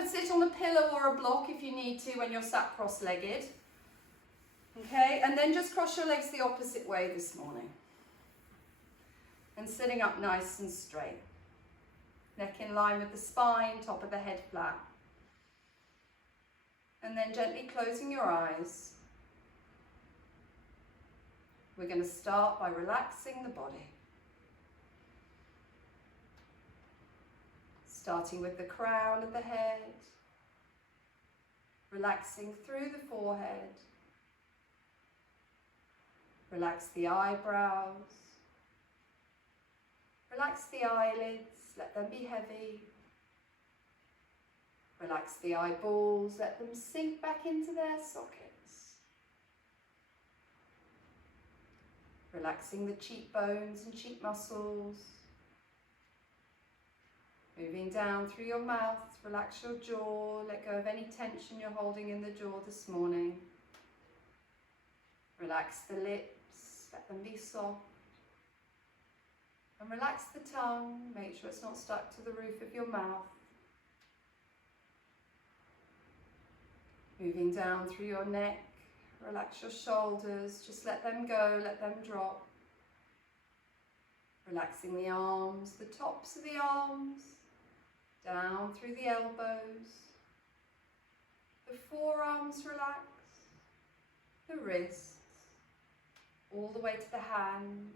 Remember, sit on a pillow or a block if you need to when you're sat cross-legged. Okay, and then just cross your legs the opposite way this morning. And sitting up nice and straight. Neck in line with the spine, top of the head flat. And then gently closing your eyes. We're going to start by relaxing the body. Starting with the crown of the head. Relaxing through the forehead. Relax the eyebrows. Relax the eyelids, let them be heavy. Relax the eyeballs, let them sink back into their sockets. Relaxing the cheekbones and cheek muscles. Moving down through your mouth, relax your jaw, let go of any tension you're holding in the jaw this morning. Relax the lips, let them be soft. And relax the tongue, make sure it's not stuck to the roof of your mouth. Moving down through your neck, relax your shoulders, just let them go, let them drop. Relaxing the arms, the tops of the arms, down through the elbows. The forearms relax, the wrists, all the way to the hands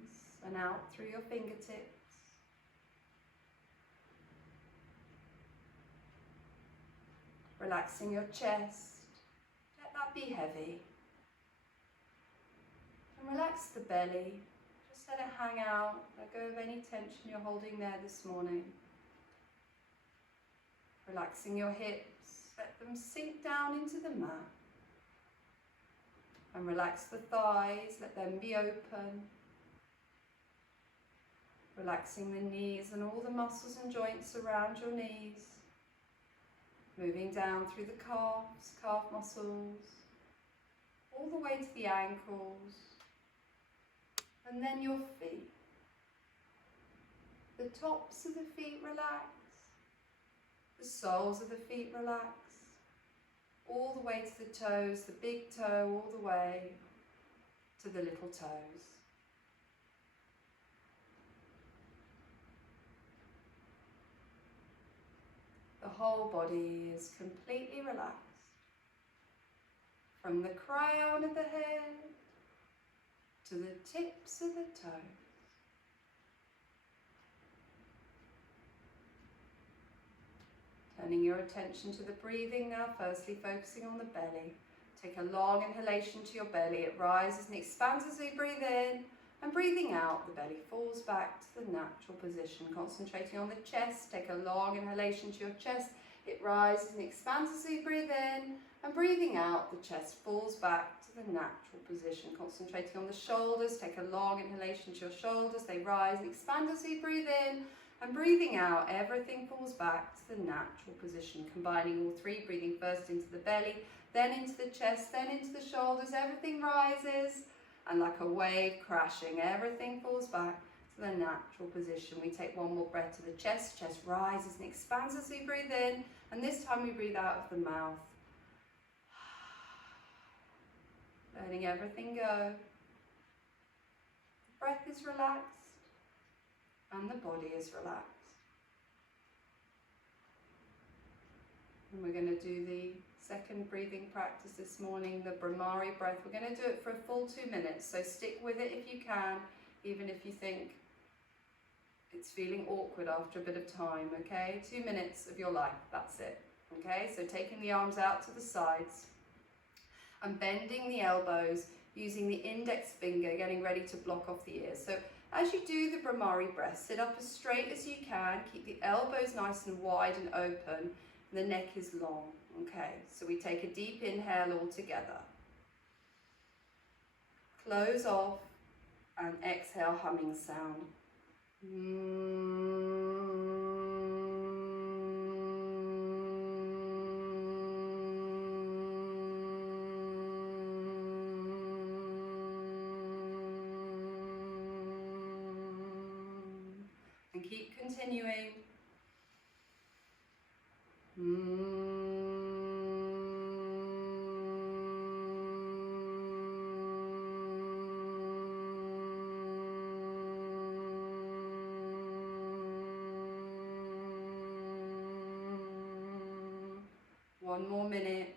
and out through your fingertips. Relaxing your chest, let that be heavy. And relax the belly, just let it hang out, let go of any tension you're holding there this morning. Relaxing your hips, let them sink down into the mat. And relax the thighs, let them be open. Relaxing the knees and all the muscles and joints around your knees. Moving down through the calves, calf muscles, all the way to the ankles. And then your feet. The tops of the feet relax. The soles of the feet relax. All the way to the toes, the big toe all the way to the little toes. The whole body is completely relaxed. From the crown of the head to the tips of the toes. Turning your attention to the breathing now, firstly focusing on the belly. Take a long inhalation to your belly. It rises and expands as we breathe in, and breathing out, the belly falls back to the natural position. Concentrating on the chest, take a long inhalation to your chest. It rises and expands as we breathe in, and breathing out, the chest falls back to the natural position. Concentrating on the shoulders, take a long inhalation to your shoulders. They rise and expand as we breathe in, and breathing out, everything falls back to the natural position. Combining all three, breathing first into the belly, then into the chest, then into the shoulders. Everything rises, and like a wave crashing, everything falls back to the natural position. We take one more breath to the chest. Chest rises and expands as we breathe in, and this time we breathe out of the mouth. Letting everything go. The breath is relaxed, and the body is relaxed. And we're going to do the second breathing practice this morning, the Bhramari breath. We're going to do it for a full 2 minutes, so stick with it if you can, even if you think it's feeling awkward after a bit of time, okay? 2 minutes of your life, that's it, okay? So taking the arms out to the sides and bending the elbows, using the index finger, getting ready to block off the ears. So as you do the Bhramari breath, sit up as straight as you can, keep the elbows nice and wide and open, and the neck is long. Okay, so we take a deep inhale all together. Close off and exhale, humming sound. And keep continuing. One more minute.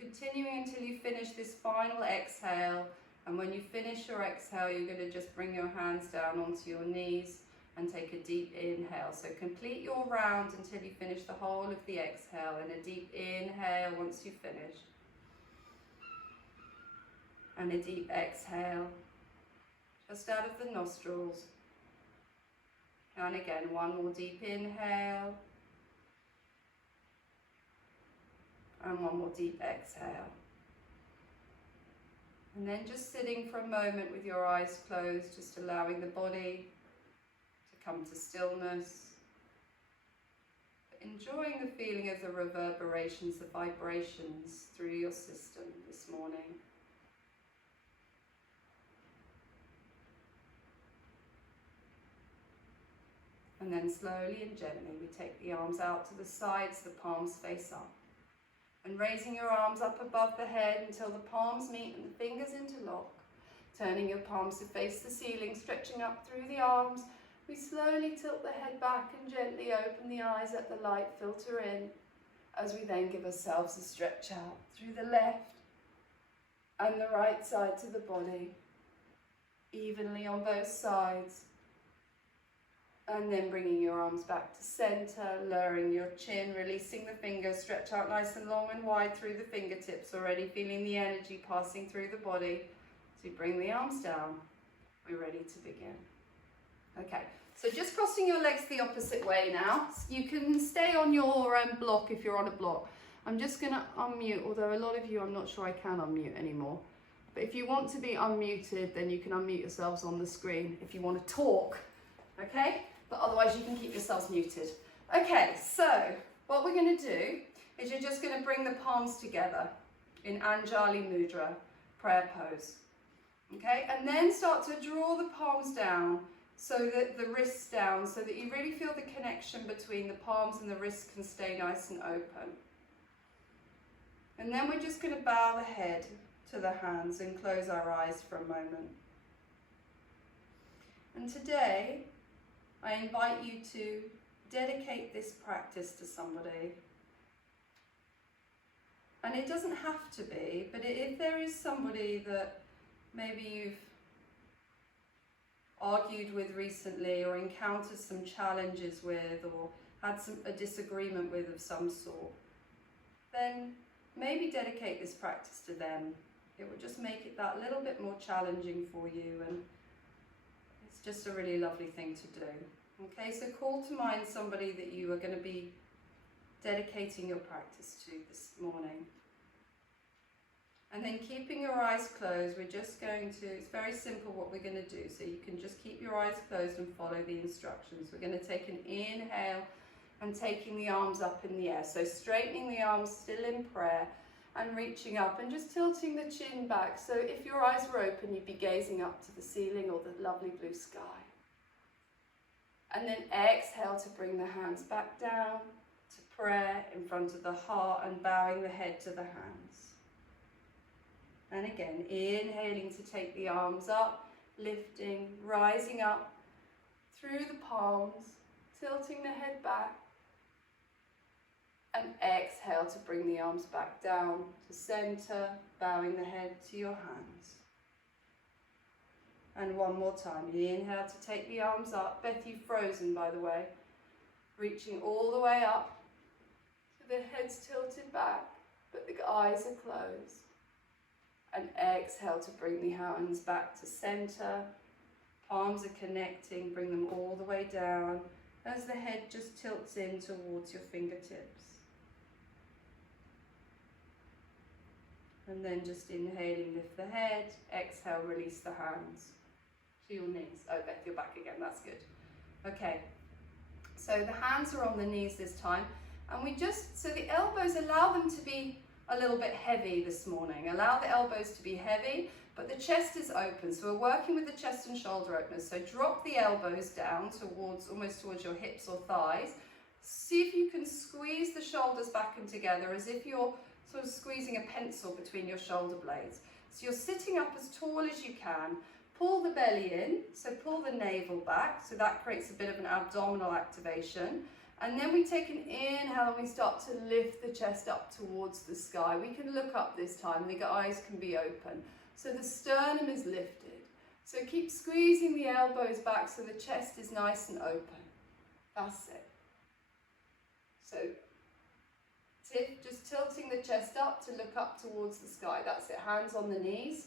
Continuing until you finish this final exhale, and when you finish your exhale you're going to just bring your hands down onto your knees and take a deep inhale. So complete your round until you finish the whole of the exhale, and a deep inhale once you finish, and a deep exhale just out of the nostrils, and again one more deep inhale, and one more deep exhale. And then just sitting for a moment with your eyes closed, just allowing the body to come to stillness, enjoying the feeling of the reverberations, the vibrations through your system this morning. And then slowly and gently we take the arms out to the sides, the palms face up. And raising your arms up above the head until the palms meet and the fingers interlock. Turning your palms to face the ceiling, stretching up through the arms. We slowly tilt the head back and gently open the eyes, let the light filter in, as we then give ourselves a stretch out through the left and the right side to the body, evenly on both sides. And then bringing your arms back to center, lowering your chin, releasing the fingers, stretch out nice and long and wide through the fingertips, already feeling the energy passing through the body. So you bring the arms down, we're ready to begin. Okay, so just crossing your legs the opposite way now. You can stay on your block if you're on a block. I'm just gonna unmute, although a lot of you I'm not sure I can unmute anymore. But if you want to be unmuted, then you can unmute yourselves on the screen if you want to talk, okay? But otherwise you can keep yourselves muted. Okay, so what we're going to do is you're just going to bring the palms together in Anjali Mudra, prayer pose. Okay, and then start to draw the palms down so that the wrists down, so that you really feel the connection between the palms and the wrists can stay nice and open. And then we're just going to bow the head to the hands and close our eyes for a moment. And today, I invite you to dedicate this practice to somebody. And it doesn't have to be, but if there is somebody that maybe you've argued with recently or encountered some challenges with or had a disagreement with of some sort, then maybe dedicate this practice to them. It will just make it that little bit more challenging for you, and it's just a really lovely thing to do. Okay, so call to mind somebody that you are going to be dedicating your practice to this morning. And then keeping your eyes closed, we're just going to, it's very simple what we're going to do. So you can just keep your eyes closed and follow the instructions. We're going to take an inhale and taking the arms up in the air. So straightening the arms, still in prayer, and reaching up and just tilting the chin back. So if your eyes were open, you'd be gazing up to the ceiling or the lovely blue sky. And then exhale to bring the hands back down to prayer in front of the heart and bowing the head to the hands. And again, inhaling to take the arms up, lifting, rising up through the palms, tilting the head back. And exhale to bring the arms back down to center, bowing the head to your hands. And one more time, inhale to take the arms up. Beth, you've frozen, by the way. Reaching all the way up. So the head's tilted back, but the eyes are closed. And exhale to bring the hands back to center. Palms are connecting, bring them all the way down as the head just tilts in towards your fingertips. And then just inhaling, lift the head. Exhale, release the hands to your knees. Oh, Beth, you're back again. That's good. Okay. So the hands are on the knees this time. And so the elbows, allow them to be a little bit heavy this morning. Allow the elbows to be heavy, but the chest is open. So we're working with the chest and shoulder openers. So drop the elbows down almost towards your hips or thighs. See if you can squeeze the shoulders back and together as if you're sort of squeezing a pencil between your shoulder blades. So you're sitting up as tall as you can. Pull the belly in, so pull the navel back, so that creates a bit of an abdominal activation. And then we take an inhale and we start to lift the chest up towards the sky. We can look up this time, the eyes can be open. So the sternum is lifted. So keep squeezing the elbows back so the chest is nice and open. That's it. So just tilting the chest up to look up towards the sky. That's it. Hands on the knees.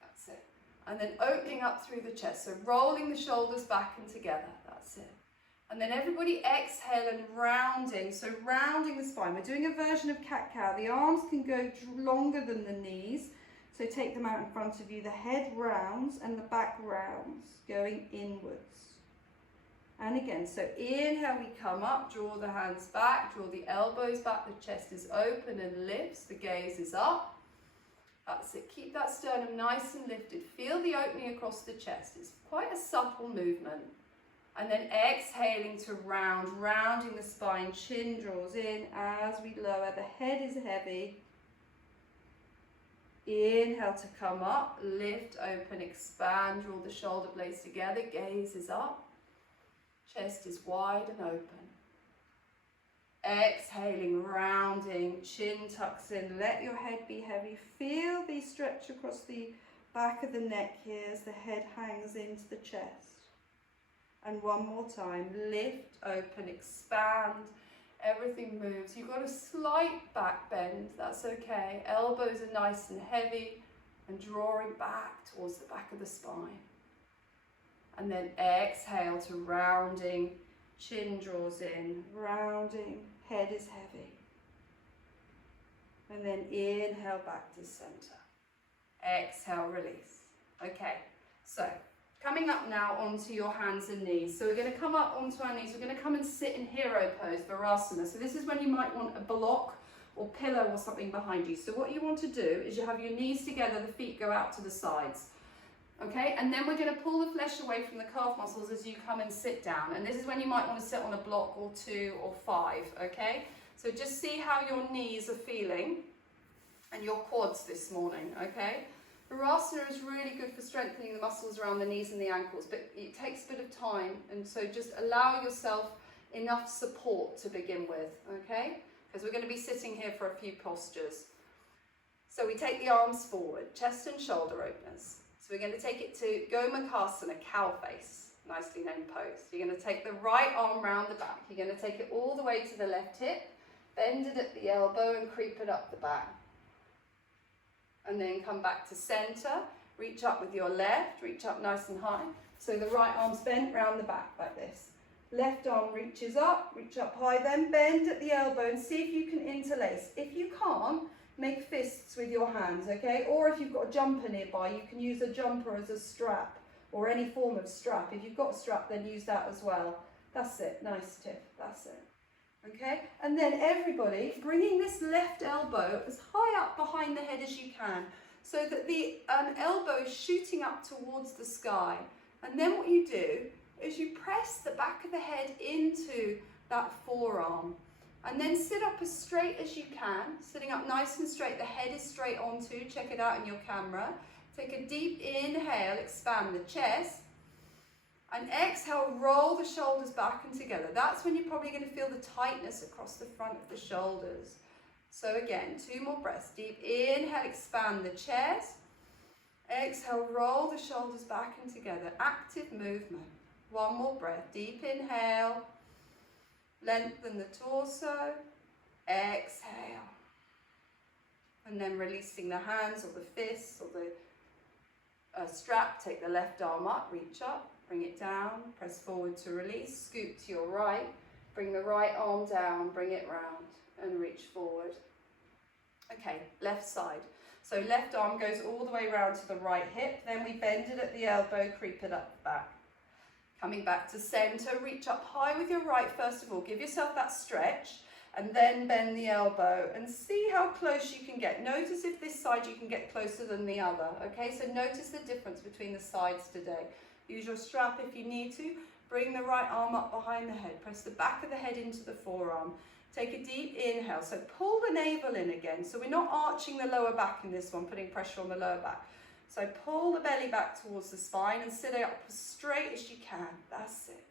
That's it. And then opening up through the chest. So rolling the shoulders back and together. That's it. And then everybody exhale and rounding. So rounding the spine. We're doing a version of cat-cow. The arms can go longer than the knees. So take them out in front of you. The head rounds and the back rounds, going inwards. And again, so inhale, we come up, draw the hands back, draw the elbows back, the chest is open and lifts, the gaze is up. That's it, keep that sternum nice and lifted. Feel the opening across the chest. It's quite a subtle movement. And then exhaling to rounding the spine, chin draws in as we lower, the head is heavy. Inhale to come up, lift, open, expand, draw the shoulder blades together, gaze is up. Chest is wide and open. Exhaling, rounding, chin tucks in. Let your head be heavy. Feel the stretch across the back of the neck here as the head hangs into the chest. And one more time. Lift, open, expand. Everything moves. You've got a slight back bend. That's okay. Elbows are nice and heavy and drawing back towards the back of the spine. And then exhale to rounding, chin draws in, rounding, head is heavy. And then inhale back to center. Exhale, release. Okay, so coming up now onto your hands and knees. So we're going to come up onto our knees. We're going to come and sit in hero pose, Virasana. So this is when you might want a block or pillow or something behind you. So what you want to do is you have your knees together, the feet go out to the sides. Okay, and then we're going to pull the flesh away from the calf muscles as you come and sit down. And this is when you might want to sit on a block or 2 or 5, okay? So just see how your knees are feeling and your quads this morning, okay? Virasana is really good for strengthening the muscles around the knees and the ankles, but it takes a bit of time, and so just allow yourself enough support to begin with, okay? Because we're going to be sitting here for a few postures. So we take the arms forward, chest and shoulder openers. So we're going to take it to Gomukhasana, cow face, nicely named pose. You're going to take the right arm round the back. You're going to take it all the way to the left hip, bend it at the elbow and creep it up the back. And then come back to center, reach up with your left, reach up nice and high. So the right arm's bent round the back like this. Left arm reaches up, reach up high, then bend at the elbow and see if you can interlace. If you can't, make fists with your hands, okay? Or if you've got a jumper nearby, you can use a jumper as a strap or any form of strap. If you've got a strap, then use that as well. That's it, nice tip, that's it. Okay, and then everybody bringing this left elbow as high up behind the head as you can so that the elbow is shooting up towards the sky. And then what you do is you press the back of the head into that forearm. And then sit up as straight as you can, sitting up nice and straight. The head is straight on too, check it out in your camera. Take a deep inhale, expand the chest. And exhale, roll the shoulders back and together. That's when you're probably going to feel the tightness across the front of the shoulders. So again, 2 more breaths. Deep inhale, expand the chest. Exhale, roll the shoulders back and together. Active movement. 1 more breath. Deep inhale. Lengthen the torso, exhale. And then releasing the hands or the fists or the strap, take the left arm up, reach up, bring it down, press forward to release, scoot to your right, bring the right arm down, bring it round and reach forward. Okay, left side. So left arm goes all the way around to the right hip, then we bend it at the elbow, creep it up the back. Coming back to center, reach up high with your right first of all. Give yourself that stretch and then bend the elbow and see how close you can get. Notice if this side you can get closer than the other, okay? So notice the difference between the sides today. Use your strap if you need to. Bring the right arm up behind the head. Press the back of the head into the forearm. Take a deep inhale. So pull the navel in again. So we're not arching the lower back in this one, putting pressure on the lower back. So pull the belly back towards the spine and sit up as straight as you can. That's it.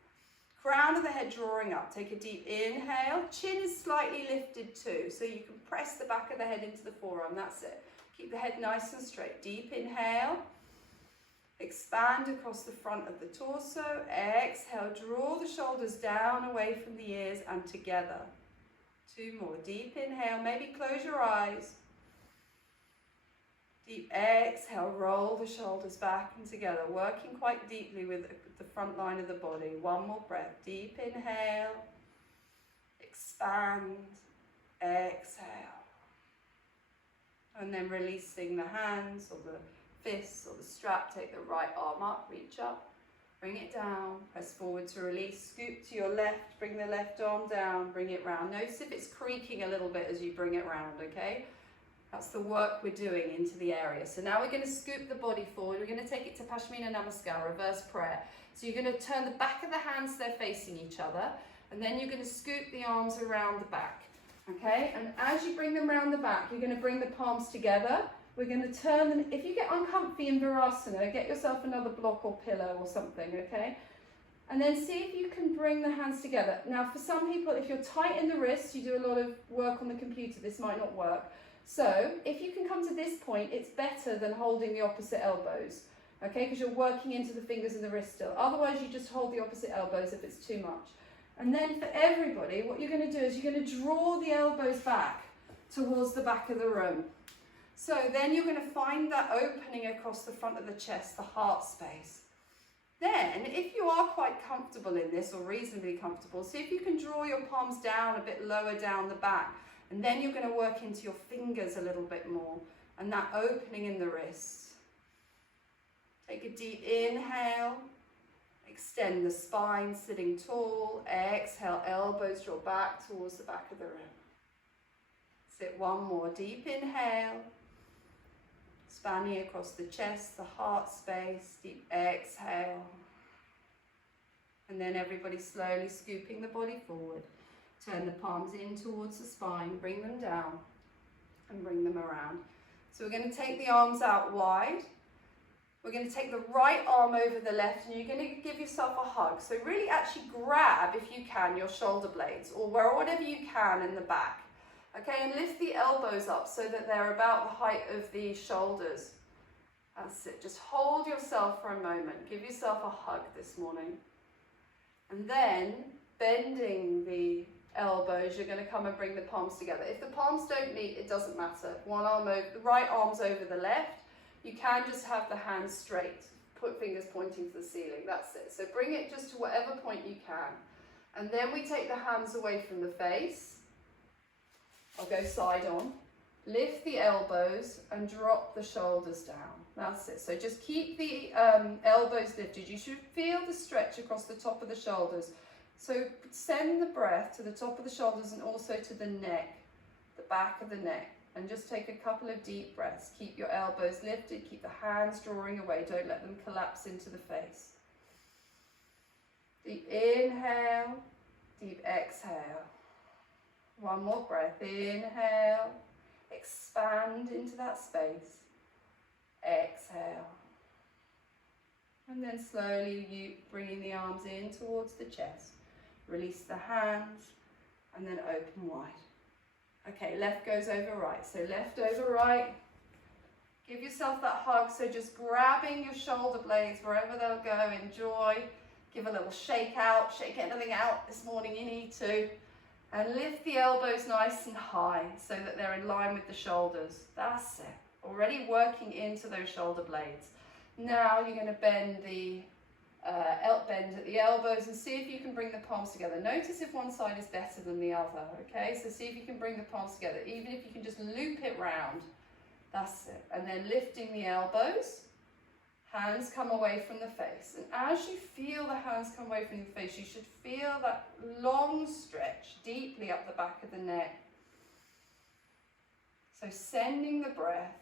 Crown of the head drawing up. Take a deep inhale. Chin is slightly lifted too, so you can press the back of the head into the forearm. That's it. Keep the head nice and straight. Deep inhale. Expand across the front of the torso. Exhale. Draw the shoulders down away from the ears and together. 2 more. Deep inhale. Maybe close your eyes. Deep exhale, roll the shoulders back and together, working quite deeply with the front line of the body. 1 more breath. Deep inhale, expand, exhale. And then releasing the hands or the fists or the strap, take the right arm up, reach up, bring it down, press forward to release, scoop to your left, bring the left arm down, bring it round. Notice if it's creaking a little bit as you bring it round, okay? That's the work we're doing into the area. So now we're going to scoop the body forward. We're going to take it to Paschimana Namaskar, reverse prayer. So you're going to turn the back of the hands, they're facing each other, and then you're going to scoop the arms around the back. Okay, and as you bring them around the back, you're going to bring the palms together. We're going to turn them. If you get uncomfy in Virasana, get yourself another block or pillow or something, okay? And then see if you can bring the hands together. Now, for some people, if you're tight in the wrists, you do a lot of work on the computer, this might not work. So if you can come to this point, it's better than holding the opposite elbows, okay? Because you're working into the fingers and the wrist still. Otherwise, you just hold the opposite elbows if it's too much. And then for everybody, what you're going to do is you're going to draw the elbows back towards the back of the room. So then you're going to find that opening across the front of the chest, the heart space. Then, if you are quite comfortable in this, or reasonably comfortable, see if you can draw your palms down a bit lower down the back. And then you're going to work into your fingers a little bit more and that opening in the wrists. Take a deep inhale. Extend the spine, sitting tall. Exhale, elbows draw back towards the back of the room. Sit 1 more. Deep inhale. Spanning across the chest, the heart space. Deep exhale. And then everybody slowly scooping the body forward. Turn the palms in towards the spine, bring them down and bring them around. So we're going to take the arms out wide. We're going to take the right arm over the left and you're going to give yourself a hug. So really actually grab, if you can, your shoulder blades or whatever you can in the back. Okay, and lift the elbows up so that they're about the height of the shoulders. That's it. Just hold yourself for a moment. Give yourself a hug this morning. And then bending the elbows, you're going to come and bring the palms together. If the palms don't meet, it doesn't matter. One arm over, the right arm's over the left. You can just have the hands straight. Put fingers pointing to the ceiling. That's it. So bring it just to whatever point you can. And then we take the hands away from the face. I'll go side on. Lift the elbows and drop the shoulders down. That's it. So just keep the elbows lifted. You should feel the stretch across the top of the shoulders. So send the breath to the top of the shoulders and also to the neck, the back of the neck. And just take a couple of deep breaths. Keep your elbows lifted. Keep the hands drawing away. Don't let them collapse into the face. Deep inhale. Deep exhale. 1 more breath. Inhale. Expand into that space. Exhale. And then slowly you bringing the arms in towards the chest. Release the hands and then open wide. Okay, left goes over right. So left over right. Give yourself that hug. So just grabbing your shoulder blades wherever they'll go. Enjoy. Give a little shake out. Shake anything out this morning you need to. And lift the elbows nice and high so that they're in line with the shoulders. That's it. Already working into those shoulder blades. Now you're going to bend the bend at the elbows, and see if you can bring the palms together. Notice if one side is better than the other, okay? So see if you can bring the palms together, even if you can just loop it round. That's it. And then lifting the elbows, hands come away from the face. And as you feel the hands come away from the face, you should feel that long stretch deeply up the back of the neck. So sending the breath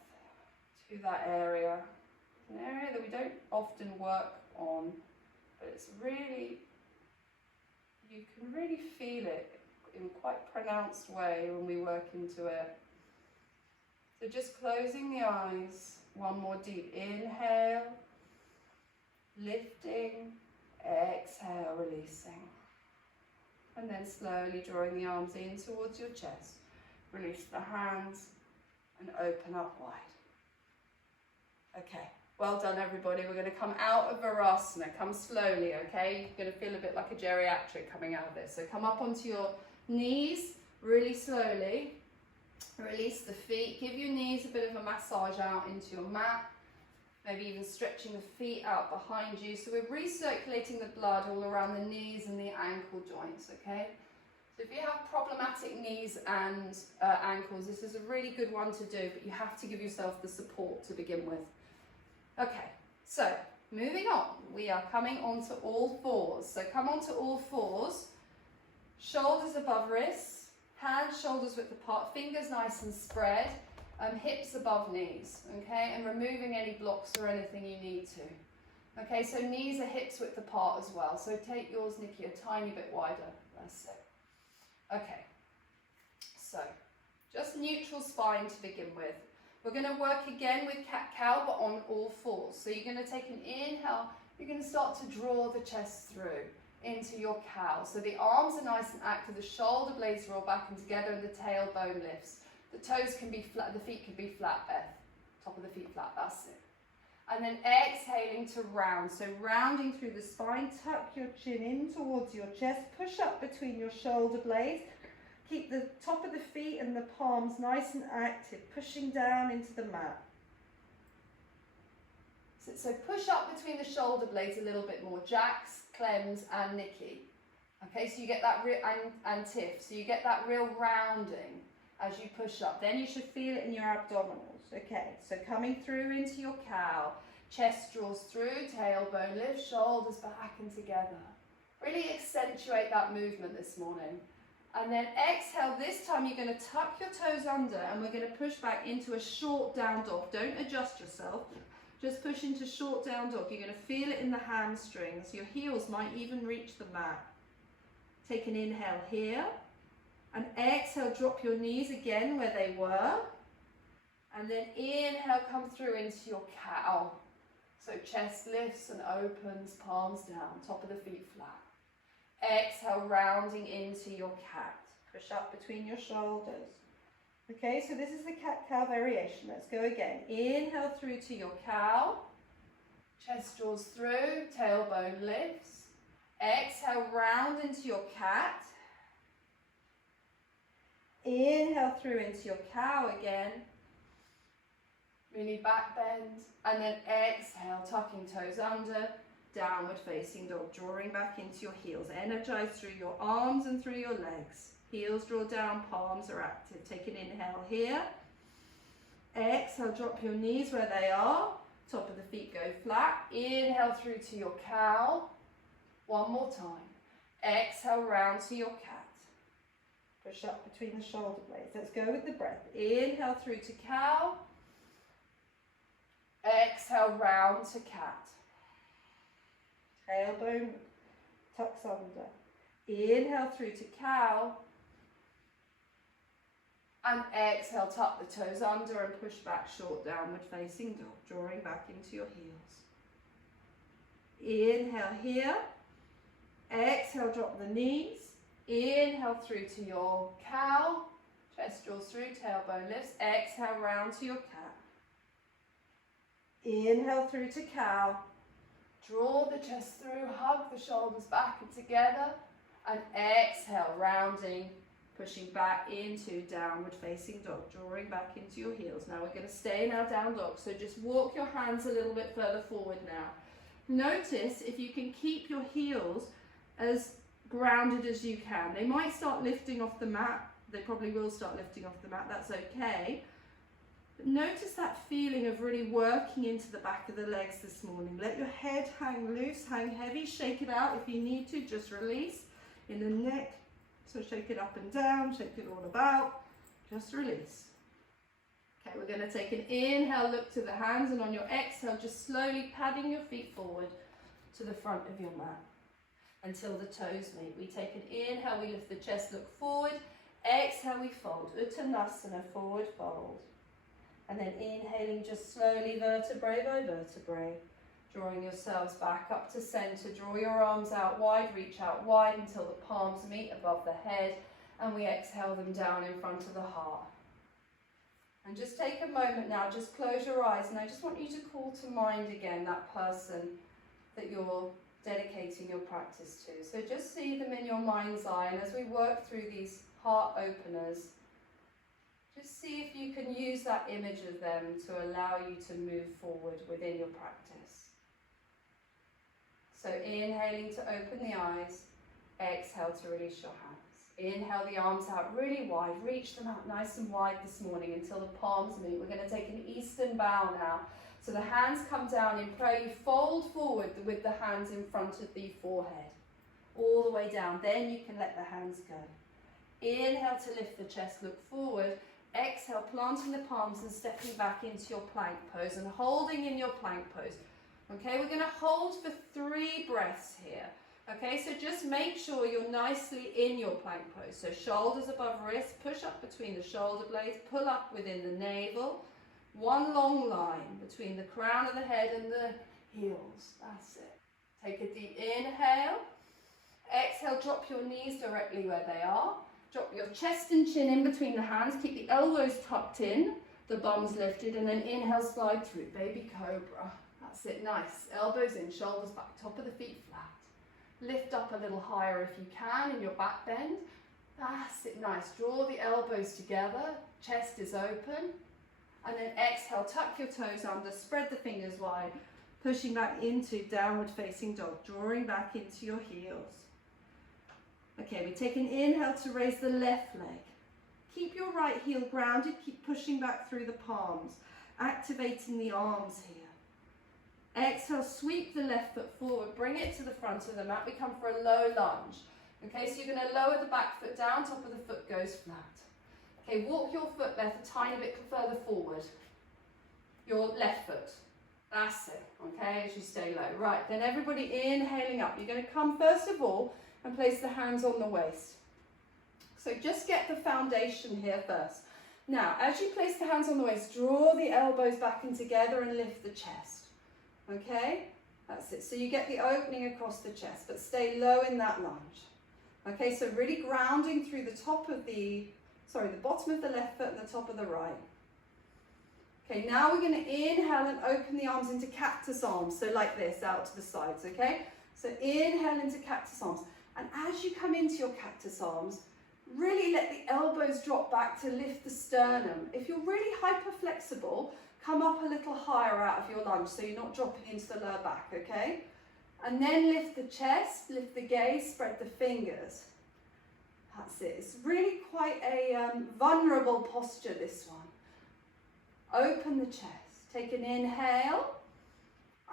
to that area, an area that we don't often work on, but it's really, you can really feel it in quite a pronounced way when we work into it. So just closing the eyes, one more deep inhale, lifting, exhale, releasing. And then slowly drawing the arms in towards your chest. Release the hands and open up wide. Okay, well done everybody. We're going to come out of Virasana. Come slowly, okay? You're going to feel a bit like a geriatric coming out of this. So come up onto your knees really slowly. Release the feet. Give your knees a bit of a massage out into your mat. Maybe even stretching the feet out behind you. So we're recirculating the blood all around the knees and the ankle joints, okay? So if you have problematic knees and ankles, this is a really good one to do, but you have to give yourself the support to begin with. Okay, so moving on, we are coming onto all fours. So come onto all fours, shoulders above wrists, hands, shoulders width apart, fingers nice and spread, hips above knees, okay, and removing any blocks or anything you need to. Okay, so knees are hips width apart as well, so take yours, Nikki, a tiny bit wider, that's it. Okay, so just neutral spine to begin with. We're going to work again with cat-cow, but on all fours. So you're going to take an inhale, you're going to start to draw the chest through into your cow. So the arms are nice and active, the shoulder blades roll back and together, and the tailbone lifts. The toes can be flat, the feet can be flat, Beth. Top of the feet flat, that's it. And then exhaling to round. So rounding through the spine, tuck your chin in towards your chest, push up between your shoulder blades. Keep the top of the feet and the palms nice and active, pushing down into the mat. So push up between the shoulder blades a little bit more. Jax, Clems and Nikki. Okay, so you get that real, and Tiff, so you get that real rounding as you push up. Then you should feel it in your abdominals. Okay, so coming through into your cow. Chest draws through, tailbone lifts, shoulders back and together. Really accentuate that movement this morning. And then exhale, this time you're going to tuck your toes under and we're going to push back into a short down dog. Don't adjust yourself, just push into short down dog. You're going to feel it in the hamstrings. Your heels might even reach the mat. Take an inhale here and exhale, drop your knees again where they were. And then inhale, come through into your cow. So chest lifts and opens, palms down, top of the feet flat. Exhale, rounding into your cat. Push up between your shoulders. Okay, so this is the cat-cow variation. Let's go again. Inhale through to your cow. Chest draws through, tailbone lifts. Exhale, round into your cat. Inhale through into your cow again. Really back bend. And then exhale, tucking toes under. Downward facing dog, drawing back into your heels. Energize through your arms and through your legs. Heels draw down, palms are active. Take an inhale here. Exhale, drop your knees where they are. Top of the feet go flat. Inhale through to your cow. One more time. Exhale, round to your cat. Push up between the shoulder blades. Let's go with the breath. Inhale through to cow. Exhale, round to cat. Tailbone tucks under. Inhale through to cow. And exhale, tuck the toes under and push back, short downward facing dog, drawing back into your heels. Inhale here. Exhale, drop the knees. Inhale through to your cow. Chest draws through, tailbone lifts. Exhale, round to your cat. Inhale through to cow. Draw the chest through, hug the shoulders back and together, and exhale, rounding, pushing back into downward facing dog, drawing back into your heels. Now we're going to stay in our down dog, so just walk your hands a little bit further forward now. Notice if you can keep your heels as grounded as you can. They might start lifting off the mat. They probably will start lifting off the mat. That's okay. But notice that feeling of really working into the back of the legs this morning. Let your head hang loose, hang heavy. Shake it out if you need to. Just release in the neck. So shake it up and down. Shake it all about. Just release. Okay, we're going to take an inhale, look to the hands, and on your exhale, just slowly padding your feet forward to the front of your mat until the toes meet. We take an inhale, we lift the chest, look forward. Exhale, we fold. Uttanasana, forward fold. And then inhaling just slowly, vertebrae by vertebrae. Drawing yourselves back up to center. Draw your arms out wide, reach out wide until the palms meet above the head. And we exhale them down in front of the heart. And just take a moment now, just close your eyes, and I just want you to call to mind again that person that you're dedicating your practice to. So just see them in your mind's eye, and as we work through these heart openers, just see if you can use that image of them to allow you to move forward within your practice. So inhaling to open the eyes, exhale to release your hands. Inhale the arms out really wide, reach them out nice and wide this morning until the palms meet. We're going to take an Eastern bow now. So the hands come down in prayer. You fold forward with the hands in front of the forehead, all the way down. Then you can let the hands go. Inhale to lift the chest, look forward. Exhale, planting the palms and stepping back into your plank pose and holding in your plank pose. Okay, we're going to hold for 3 breaths here. Okay, so just make sure you're nicely in your plank pose. So shoulders above wrists, push up between the shoulder blades, pull up within the navel. One long line between the crown of the head and the heels. That's it. Take a deep inhale. Exhale, drop your knees directly where they are. Drop your chest and chin in between the hands. Keep the elbows tucked in, the bums lifted, and then inhale, slide through, baby cobra. That's it, nice. Elbows in, shoulders back, top of the feet flat. Lift up a little higher if you can in your back bend. That's it, nice. Draw the elbows together, chest is open. And then exhale, tuck your toes under, spread the fingers wide, pushing back into downward facing dog, drawing back into your heels. Okay, we take an inhale to raise the left leg. Keep your right heel grounded, keep pushing back through the palms, activating the arms here. Exhale, sweep the left foot forward, bring it to the front of the mat. We come for a low lunge. Okay, so you're going to lower the back foot down, top of the foot goes flat. Okay, walk your foot left a tiny bit further forward. Your left foot. That's it, okay, as you stay low. Right, then everybody inhaling up. You're going to come first of all and place the hands on the waist. So just get the foundation here first. Now, as you place the hands on the waist, draw the elbows back in together and lift the chest. Okay, that's it. So you get the opening across the chest, but stay low in that lunge. Okay, so really grounding through the top of the bottom of the left foot and the top of the right. Okay, now we're going to inhale and open the arms into cactus arms. So like this, out to the sides, okay? So inhale into cactus arms. And as you come into your cactus arms, really let the elbows drop back to lift the sternum. If you're really hyper-flexible, come up a little higher out of your lunge so you're not dropping into the lower back, okay? And then lift the chest, lift the gaze, spread the fingers. That's it. It's really quite a vulnerable posture, this one. Open the chest. Take an inhale.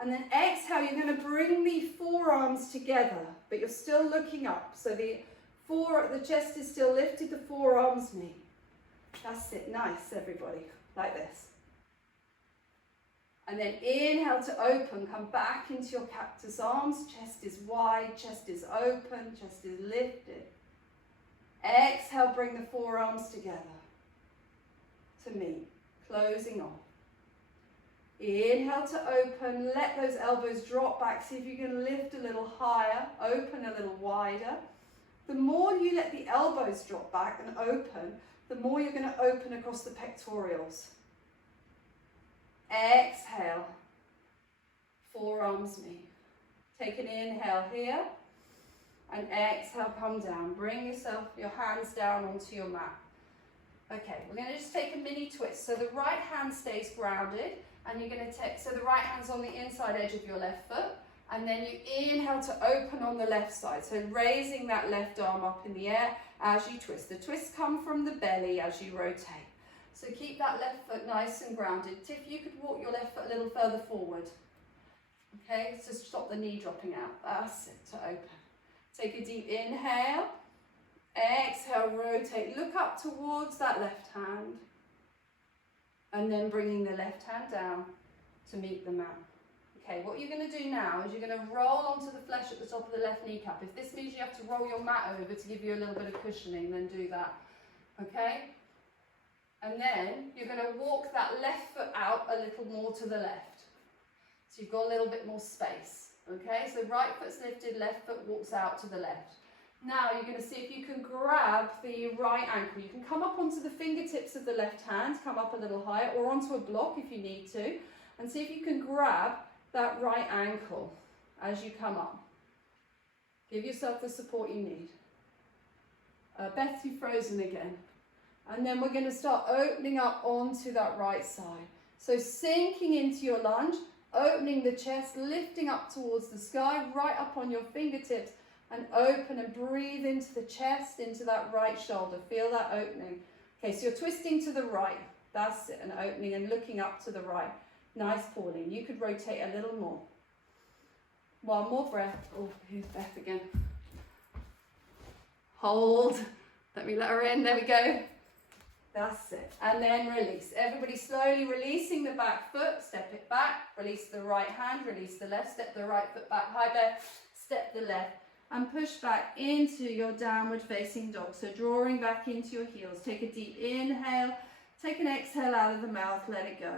And then exhale, you're going to bring the forearms together, but you're still looking up. So the chest is still lifted, the forearms meet. That's it. Nice, everybody. Like this. And then inhale to open, come back into your cactus arms, chest is wide, chest is open, chest is lifted. Exhale, bring the forearms together to meet, closing off. Inhale to open, let those elbows drop back, see if you can lift a little higher, open a little wider. The more you let the elbows drop back and open, the more you're going to open across the pectorials. Exhale, forearms meet. Take an inhale here, and exhale, come down. Bring your hands down onto your mat. Okay, we're going to just take a mini twist. So the right hand stays grounded, and you're going to take, so the right hand's on the inside edge of your left foot, And then you inhale to open on the left side. So raising that left arm up in the air as you twist. The twists come from the belly as you rotate. So keep that left foot nice and grounded. Tiff, you could walk your left foot a little further forward. Okay, so stop the knee dropping out. That's it, to open. Take a deep inhale. Exhale, rotate. Look up towards that left hand. And then bringing the left hand down to meet the mat. Okay, what you're going to do now is you're going to roll onto the flesh at the top of the left kneecap. If this means you have to roll your mat over to give you a little bit of cushioning, then do that. Okay? And then you're going to walk that left foot out a little more to the left. So you've got a little bit more space. Okay, so right foot's lifted, left foot walks out to the left. Now you're going to see if you can grab the right ankle. You can come up onto the fingertips of the left hand, come up a little higher, or onto a block if you need to, and see if you can grab that right ankle as you come up. Give yourself the support you need. Beth, you've frozen again. And then we're going to start opening up onto that right side. So sinking into your lunge, opening the chest, lifting up towards the sky, right up on your fingertips, and open and breathe into the chest, into that right shoulder. Feel that opening. Okay, so you're twisting to the right. That's it, and opening and looking up to the right. Nice, Pauline. You could rotate a little more. One more breath. Oh, here's Beth again. Hold. Let me let her in. There we go. That's it. And then release. Everybody slowly releasing the back foot. Step it back. Release the right hand. Release the left. Step the right foot back. Hi, Beth. Step the left. And push back into your downward facing dog. So drawing back into your heels. Take a deep inhale. Take an exhale out of the mouth. Let it go.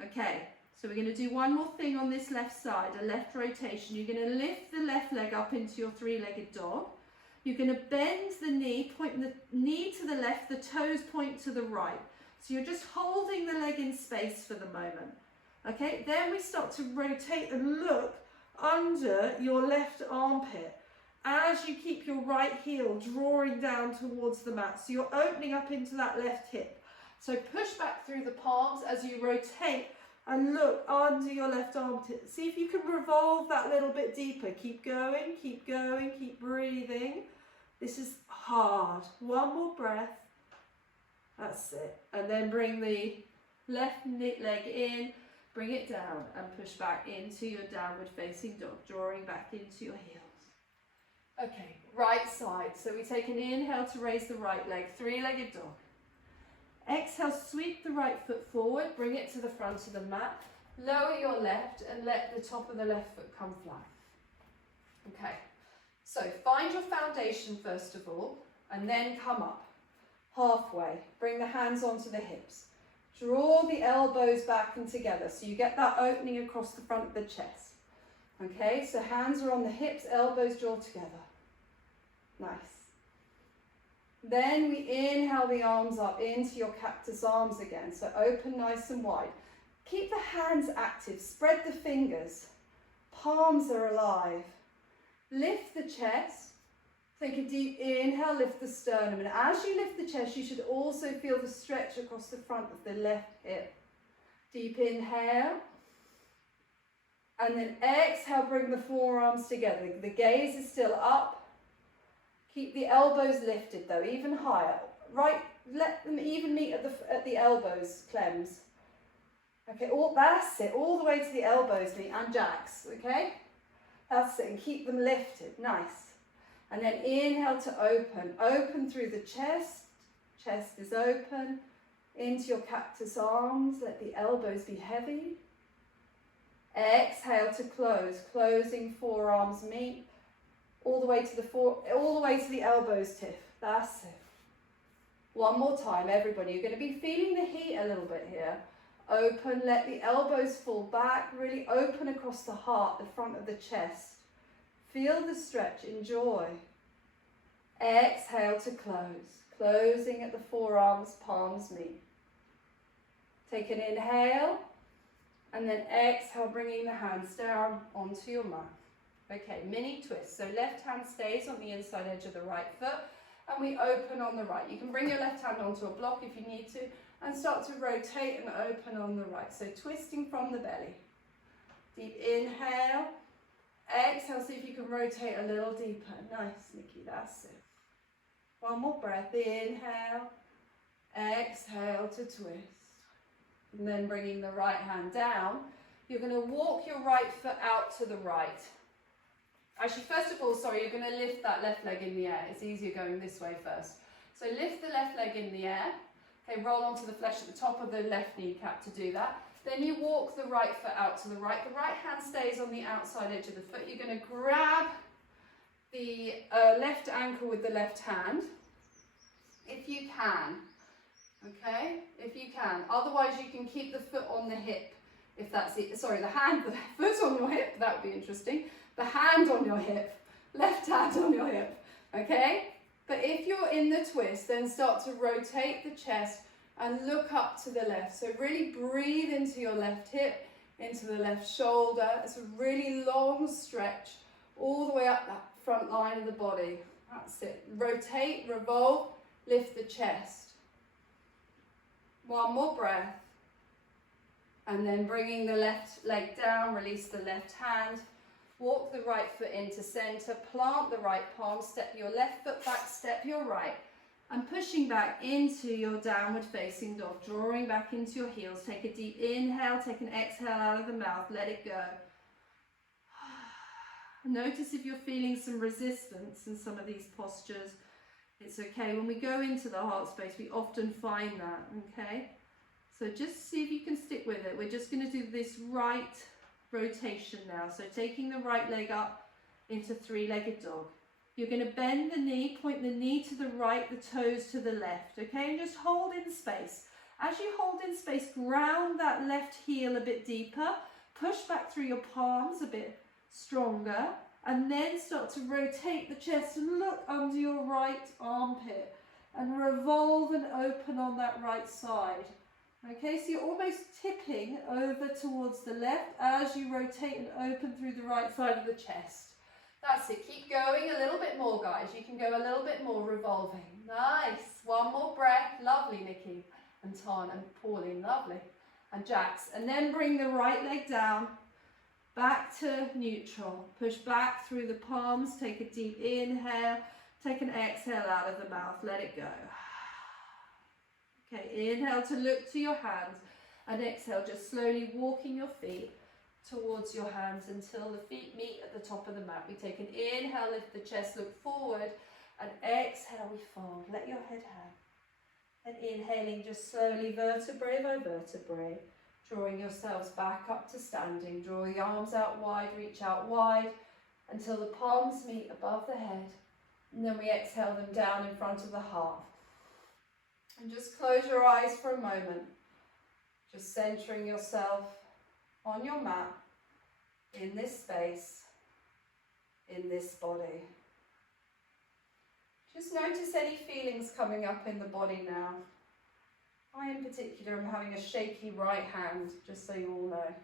Okay, so we're going to do one more thing on this left side, a left rotation. You're going to lift the left leg up into your three-legged dog. You're going to bend the knee, point the knee to the left, the toes point to the right. So you're just holding the leg in space for the moment. Okay, then we start to rotate and look under your left armpit as you keep your right heel drawing down towards the mat. So you're opening up into that left hip. So push back through the palms as you rotate and look under your left armpit. See if you can revolve that little bit deeper. Keep going, keep going, keep breathing. This is hard. One more breath. That's it. And then bring the left leg in, bring it down and push back into your downward facing dog, drawing back into your heels. Okay, right side. So we take an inhale to raise the right leg, three-legged dog. Exhale, sweep the right foot forward, bring it to the front of the mat. Lower your left and let the top of the left foot come flat. Okay, so find your foundation first of all, and then come up. Halfway, bring the hands onto the hips. Draw the elbows back and together so you get that opening across the front of the chest. Okay, so hands are on the hips, elbows draw together. Nice. Then we inhale the arms up into your cactus arms again. So open nice and wide. Keep the hands active, spread the fingers. Palms are alive. Lift the chest. Take a deep inhale, lift the sternum. And as you lift the chest, you should also feel the stretch across the front of the left hip. Deep inhale. And then exhale, bring the forearms together. The gaze is still up. Keep the elbows lifted though, even higher. Right, let them even meet at the elbows, Clems. Okay, that's it, all the way to the elbows meet, and jacks, okay? That's it, and keep them lifted, nice. And then inhale to open. Open through the chest. Chest is open. Into your cactus arms. Let the elbows be heavy. Exhale to close. Closing forearms meet. All the way to the elbows, Tiff. That's it. One more time, everybody. You're going to be feeling the heat a little bit here. Open. Let the elbows fall back. Really open across the heart, the front of the chest. Feel the stretch, enjoy. Exhale to close. Closing at the forearms, palms meet. Take an inhale, and then exhale, bringing the hands down onto your mat. Okay, mini twist. So left hand stays on the inside edge of the right foot, and we open on the right. You can bring your left hand onto a block if you need to, and start to rotate and open on the right. So twisting from the belly. Deep inhale. Exhale, see if you can rotate a little deeper. Nice, Nikki, that's it. One more breath. Inhale. Exhale to twist. And then bringing the right hand down. You're going to walk your right foot out to the right. Actually, first of all, sorry, you're going to lift that left leg in the air. It's easier going this way first. So lift the left leg in the air. Okay, roll onto the flesh at the top of the left kneecap to do that. Then you walk the right foot out to the right. The right hand stays on the outside edge of the foot. You're going to grab the left ankle with the left hand, if you can. Okay, if you can. Otherwise, you can keep the foot on the hip, if that's it. Sorry, the foot on your hip. That would be interesting. The hand on your hip, left hand on your hip. Okay. But if you're in the twist, then start to rotate the chest and look up to the left. So really breathe into your left hip, into the left shoulder. It's a really long stretch all the way up that front line of the body. That's it. Rotate, revolve, lift the chest. One more breath. And then bringing the left leg down, release the left hand. Walk the right foot into center, plant the right palm, step your left foot back, step your right. And pushing back into your downward facing dog, drawing back into your heels. Take a deep inhale, take an exhale out of the mouth, let it go. Notice if you're feeling some resistance in some of these postures. It's okay. When we go into the heart space, we often find that, okay? So just see if you can stick with it. We're just going to do this right rotation now. So taking the right leg up into three-legged dog. You're going to bend the knee, point the knee to the right, the toes to the left, okay? And just hold in space. As you hold in space, ground that left heel a bit deeper, push back through your palms a bit stronger, and then start to rotate the chest and look under your right armpit and revolve and open on that right side. Okay, so you're almost tipping over towards the left as you rotate and open through the right side of the chest. That's it. Keep going a little bit more, guys. You can go a little bit more revolving. Nice. One more breath. Lovely, Nikki and Tan and Pauline. Lovely. And Jax. And then bring the right leg down. Back to neutral. Push back through the palms. Take a deep inhale. Take an exhale out of the mouth. Let it go. Okay, inhale to look to your hands. And exhale, just slowly walking your feet towards your hands until the feet meet at the top of the mat. We take an inhale, lift the chest, look forward. And exhale, we fold. Let your head hang. And inhaling just slowly, vertebrae by vertebrae. Drawing yourselves back up to standing. Draw the arms out wide, reach out wide until the palms meet above the head. And then we exhale them down in front of the heart. And just close your eyes for a moment. Just centering yourself on your mat, in this space, in this body. Just notice any feelings coming up in the body now. I in particular am having a shaky right hand, just so you all know.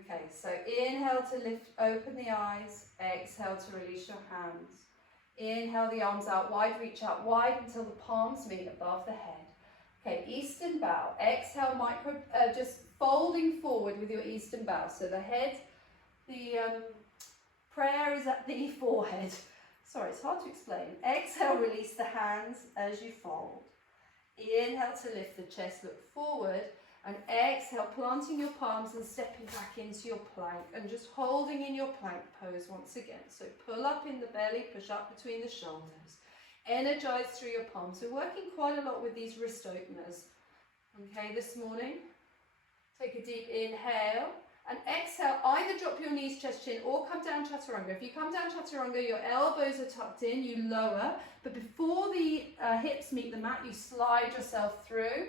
Okay, so inhale to lift, open the eyes, exhale to release your hands. Inhale the arms out wide, reach out wide until the palms meet above the head. Okay, Eastern bow. Exhale, just folding forward with your Eastern bow. So the head, the prayer is at the forehead. Sorry, it's hard to explain. Exhale, release the hands as you fold. Inhale to lift the chest, look forward. And exhale, planting your palms and stepping back into your plank. And just holding in your plank pose once again. So pull up in the belly, push up between the shoulders. Energize through your palms. We're working quite a lot with these wrist openers. Okay, this morning. Take a deep inhale and exhale. Either drop your knees, chest, chin, or come down chaturanga. If you come down chaturanga, your elbows are tucked in, you lower. But before the hips meet the mat, you slide yourself through.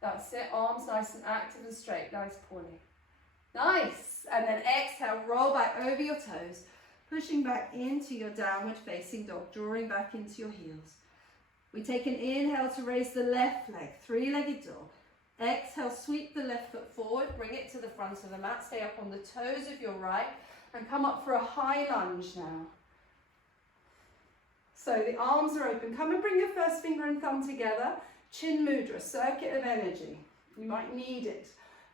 That's it. Arms nice and active and straight. Nice, Pauline. Nice. And then exhale, roll back over your toes. Pushing back into your downward facing dog, drawing back into your heels. We take an inhale to raise the left leg, three-legged dog. Exhale, sweep the left foot forward, bring it to the front of the mat, stay up on the toes of your right, and come up for a high lunge now. So the arms are open. Come and bring your first finger and thumb together. Chin mudra, circuit of energy. You might need it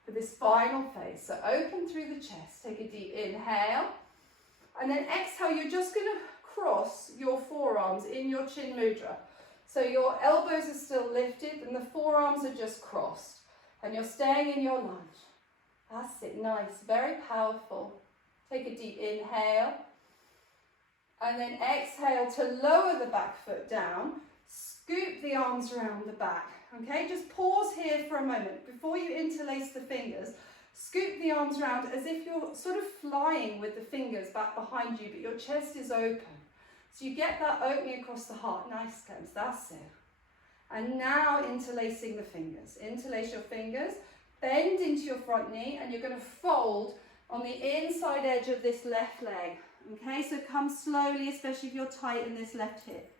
for for this final phase. So open through the chest, take a deep inhale, and then exhale, you're just going to cross your forearms in your chin mudra. So your elbows are still lifted and the forearms are just crossed, and you're staying in your lunge. That's it, nice, very powerful. Take a deep inhale, and then exhale to lower the back foot down, scoop the arms around the back. Okay, just pause here for a moment before you interlace the fingers. Scoop the arms around as if you're sort of flying with the fingers back behind you, but your chest is open. So you get that opening across the heart. Nice, guys, that's it. And now interlacing the fingers. Interlace your fingers, bend into your front knee, and you're going to fold on the inside edge of this left leg. Okay, so come slowly, especially if you're tight in this left hip.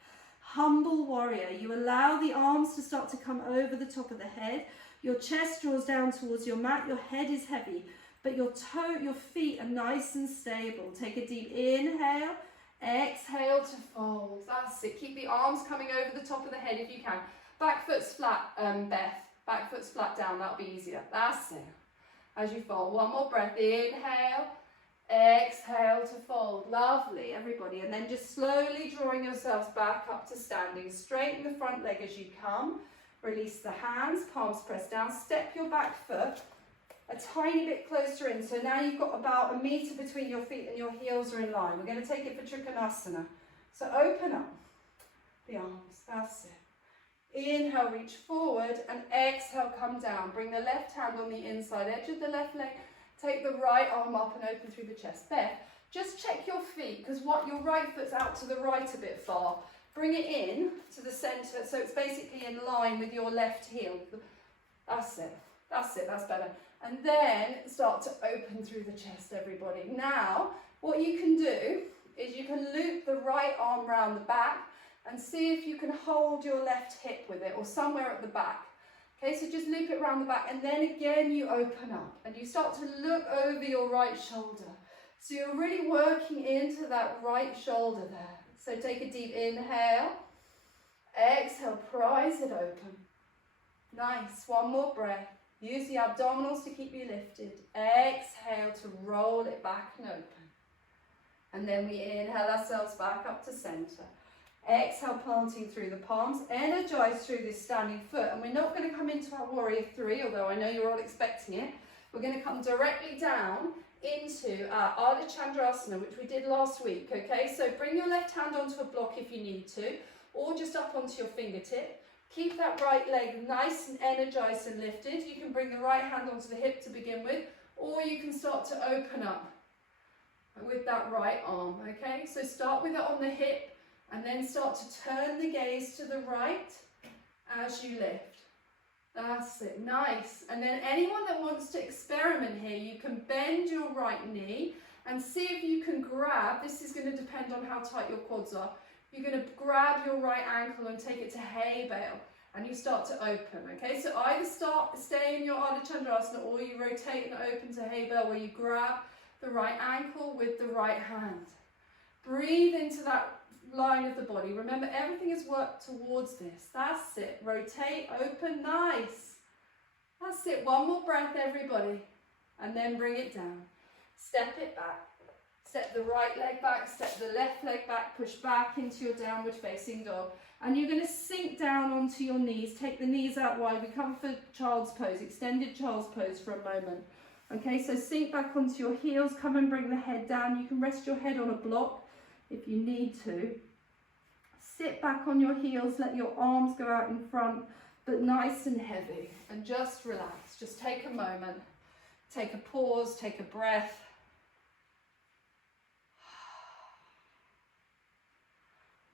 Humble warrior. You allow the arms to start to come over the top of the head. Your chest draws down towards your mat. Your head is heavy, but your feet are nice and stable. Take a deep inhale. Exhale to fold. That's it. Keep the arms coming over the top of the head if you can. Back foot's flat, Beth. Back foot's flat down. That'll be easier. That's it. As you fold. One more breath. Inhale. Exhale to fold. Lovely, everybody. And then just slowly drawing yourselves back up to standing. Straighten the front leg as you come. Release the hands, palms pressed down. Step your back foot a tiny bit closer in. So now you've got about 1 meter between your feet and your heels are in line. We're going to take it for Trikonasana. So open up the arms. That's it. Inhale, reach forward, and exhale, come down. Bring the left hand on the inside edge of the left leg. Take the right arm up and open through the chest. Beth, just check your feet, because your right foot's out to the right a bit far. Bring it in to the centre, so it's basically in line with your left heel. That's it. That's it. That's better. And then start to open through the chest, everybody. Now, what you can do is you can loop the right arm round the back and see if you can hold your left hip with it, or somewhere at the back. Okay, so just loop it around the back, and then again you open up and you start to look over your right shoulder. So you're really working into that right shoulder there. So take a deep inhale, exhale, prise it open. Nice, one more breath. Use the abdominals to keep you lifted. Exhale to roll it back and open. And then we inhale ourselves back up to center. Exhale, planting through the palms. Energize through this standing foot. And we're not going to come into our warrior three, although I know you're all expecting it. We're going to come directly down into our Ardha Chandrasana, which we did last week, okay? So bring your left hand onto a block if you need to, or just up onto your fingertip. Keep that right leg nice and energized and lifted. You can bring the right hand onto the hip to begin with, or you can start to open up with that right arm, okay? So start with it on the hip, and then start to turn the gaze to the right as you lift. That's it, nice. And then anyone that wants to experiment here, you can bend your right knee and see if you can grab, this is going to depend on how tight your quads are, you're going to grab your right ankle and take it to hay bale, and you start to open, okay? So either stay in your Ardha Chandrasana, or you rotate and open to hay bale, where you grab the right ankle with the right hand. Breathe into that line of the body. Remember, everything is worked towards this. That's it. Rotate, open, nice. That's it. One more breath, everybody. And then bring it down. Step it back. Step the right leg back, step the left leg back, push back into your downward facing dog. And you're going to sink down onto your knees. Take the knees out wide. We come for child's pose, extended child's pose for a moment. Okay, so sink back onto your heels. Come and bring the head down. You can rest your head on a block if you need to. Sit back on your heels, let your arms go out in front, but nice and heavy, and just relax. Just take a moment, take a pause, take a breath.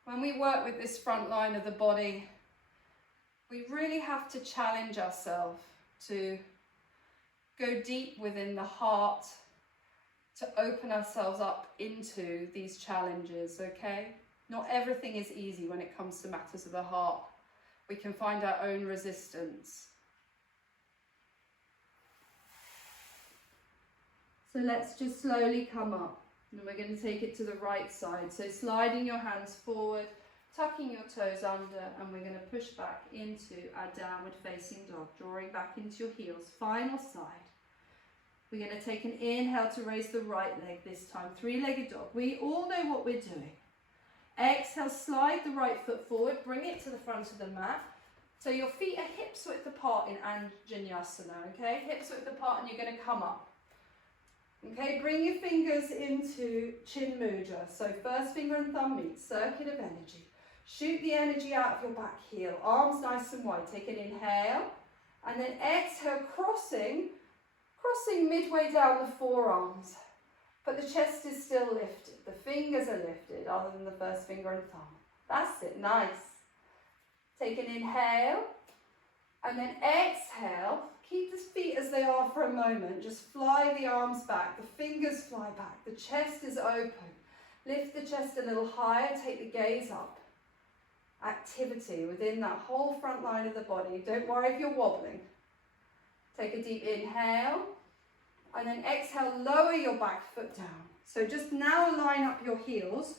When we work with this front line of the body, we really have to challenge ourselves to go deep within the heart, to open ourselves up into these challenges, okay? Not everything is easy when it comes to matters of the heart. We can find our own resistance. So let's just slowly come up, and we're going to take it to the right side. So sliding your hands forward, tucking your toes under, and we're going to push back into our downward facing dog, drawing back into your heels. Final side. We're going to take an inhale to raise the right leg this time, three-legged dog. We all know what we're doing. Exhale, slide the right foot forward, bring it to the front of the mat. So your feet are hips width apart in Anjaneyasana, okay? Hips width apart, and you're going to come up. Okay, bring your fingers into Chin Mudra. So first finger and thumb meet, circuit of energy. Shoot the energy out of your back heel, arms nice and wide. Take an inhale, and then exhale, crossing midway down the forearms. But the chest is still lifted. The fingers are lifted, other than the first finger and thumb. That's it, nice. Take an inhale, and then exhale. Keep the feet as they are for a moment. Just fly the arms back, the fingers fly back, the chest is open. Lift the chest a little higher, take the gaze up. Activity within that whole front line of the body. Don't worry if you're wobbling. Take a deep inhale, and then exhale, lower your back foot down. So just now line up your heels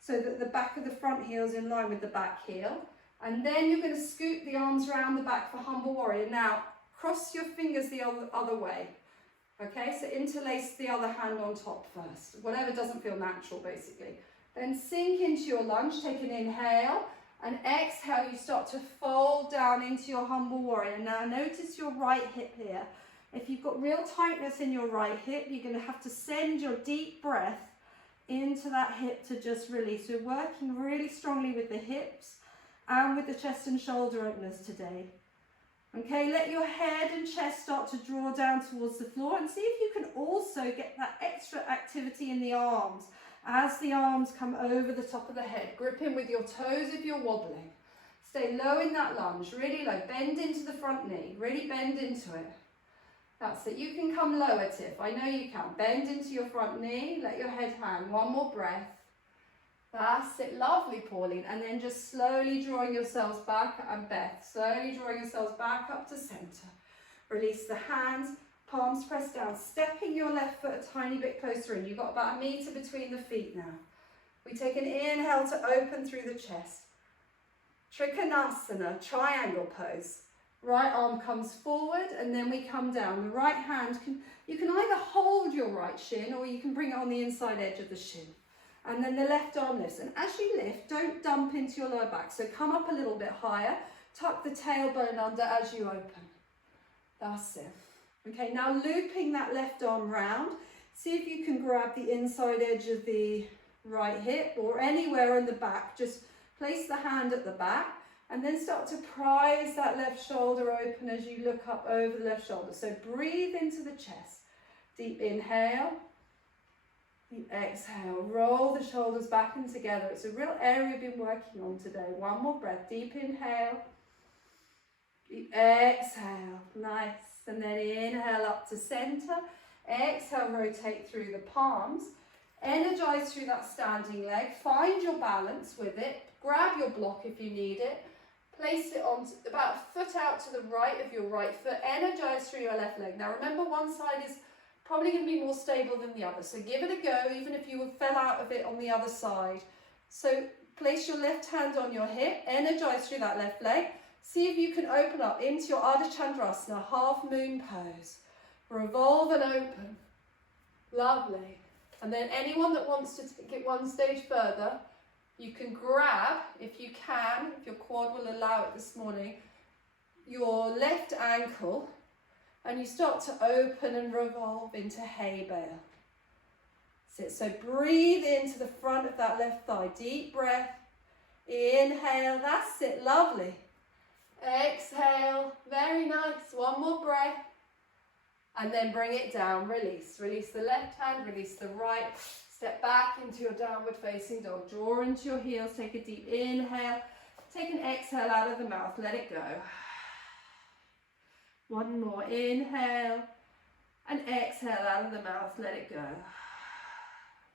so that the back of the front heel is in line with the back heel. And then you're going to scoop the arms around the back for Humble Warrior. Now, cross your fingers the other way. Okay, so interlace the other hand on top first. Whatever doesn't feel natural, basically. Then sink into your lunge. Take an inhale. And exhale, you start to fold down into your Humble Warrior. Now, notice your right hip here. If you've got real tightness in your right hip, you're going to have to send your deep breath into that hip to just release. We're working really strongly with the hips and with the chest and shoulder openers today. Okay, let your head and chest start to draw down towards the floor, and see if you can also get that extra activity in the arms as the arms come over the top of the head. Grip in with your toes if you're wobbling. Stay low in that lunge, really low. Bend into the front knee, really bend into it. That's it. You can come lower, Tiff. I know you can. Bend into your front knee, let your head hang. One more breath. That's it. Lovely, Pauline. And then just slowly drawing yourselves back, and Beth, slowly drawing yourselves back up to center. Release the hands, palms pressed down, stepping your left foot a tiny bit closer in. You've got about 1 meter between the feet now. We take an inhale to open through the chest. Trikonasana, triangle pose. Right arm comes forward, and then we come down. The right hand, you can either hold your right shin, or you can bring it on the inside edge of the shin. And then the left arm lifts. And as you lift, don't dump into your lower back. So come up a little bit higher. Tuck the tailbone under as you open. That's it. Okay, now looping that left arm round. See if you can grab the inside edge of the right hip or anywhere in the back. Just place the hand at the back. And then start to prise that left shoulder open as you look up over the left shoulder. So breathe into the chest. Deep inhale. Deep exhale. Roll the shoulders back and together. It's a real area we've been working on today. One more breath. Deep inhale. Deep exhale. Nice. And then inhale up to center. Exhale, rotate through the palms. Energize through that standing leg. Find your balance with it. Grab your block if you need it. Place it on about a foot out to the right of your right foot. Energize through your left leg. Now remember, one side is probably going to be more stable than the other. So give it a go, even if you fell out of it on the other side. So place your left hand on your hip. Energize through that left leg. See if you can open up into your Ardha Chandrasana, half moon pose. Revolve and open. Lovely. And then anyone that wants to take it one stage further, you can grab, if you can, if your quad will allow it this morning, your left ankle, and you start to open and revolve into hay bale. So breathe into the front of that left thigh. Deep breath. Inhale. That's it. Lovely. Exhale. Very nice. One more breath. And then bring it down. Release. Release the left hand. Release the right. Step back into your downward facing dog. Draw into your heels. Take a deep inhale. Take an exhale out of the mouth. Let it go. One more. Inhale. And exhale out of the mouth. Let it go.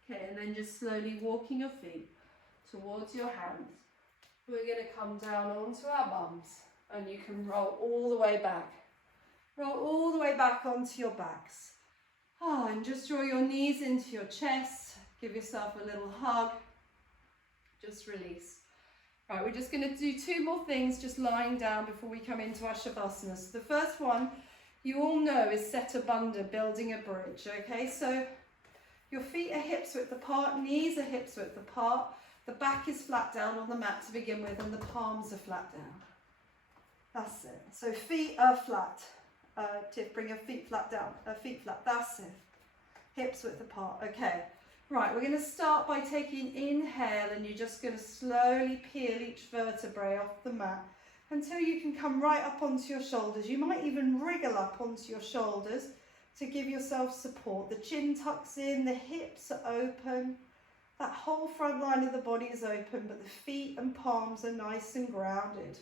Okay, and then just slowly walking your feet towards your hands. We're going to come down onto our bums. And you can roll all the way back. Roll all the way back onto your backs. And just draw your knees into your chest. Give yourself a little hug. Just release. Right, we're just going to do two more things just lying down before we come into our Shavasana. So the first one you all know is Setu Bandha, building a bridge, okay? So your feet are hips width apart, knees are hips width apart, the back is flat down on the mat to begin with, and the palms are flat down. That's it. So feet are flat. Tiff, bring your feet flat down. Feet flat, that's it. Hips width apart, okay. Right, we're going to start by taking inhale, and you're just going to slowly peel each vertebrae off the mat until you can come right up onto your shoulders. You might even wriggle up onto your shoulders to give yourself support. The chin tucks in, the hips are open, that whole front line of the body is open, but the feet and palms are nice and grounded.